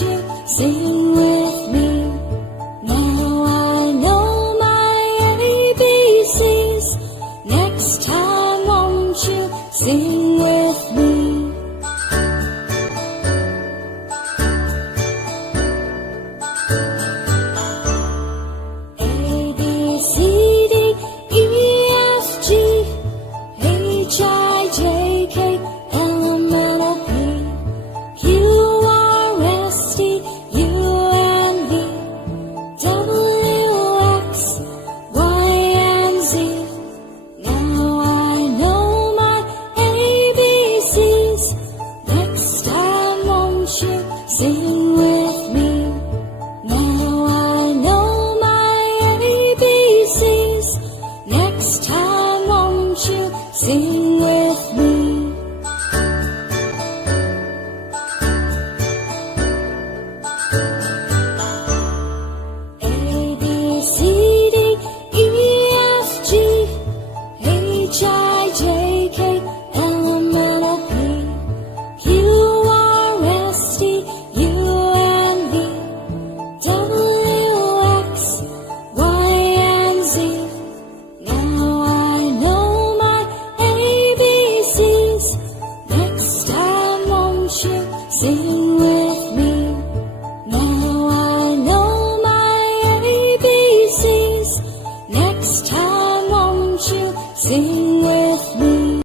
you sing with me? Now I know my ABCs. Next time, won't you sing with me? Sing with me. Now I know my ABCs. Next time, won't you sing with me? A, B, C, D, E, F, G, H, I, J, K, L, M, N, O, P, Q, R, S, T, U, and V, W, X, Y, and Z. Now I know my ABCs. Next time, won't you sing with me? Now I know my ABCs. Next time, won't you sing with me?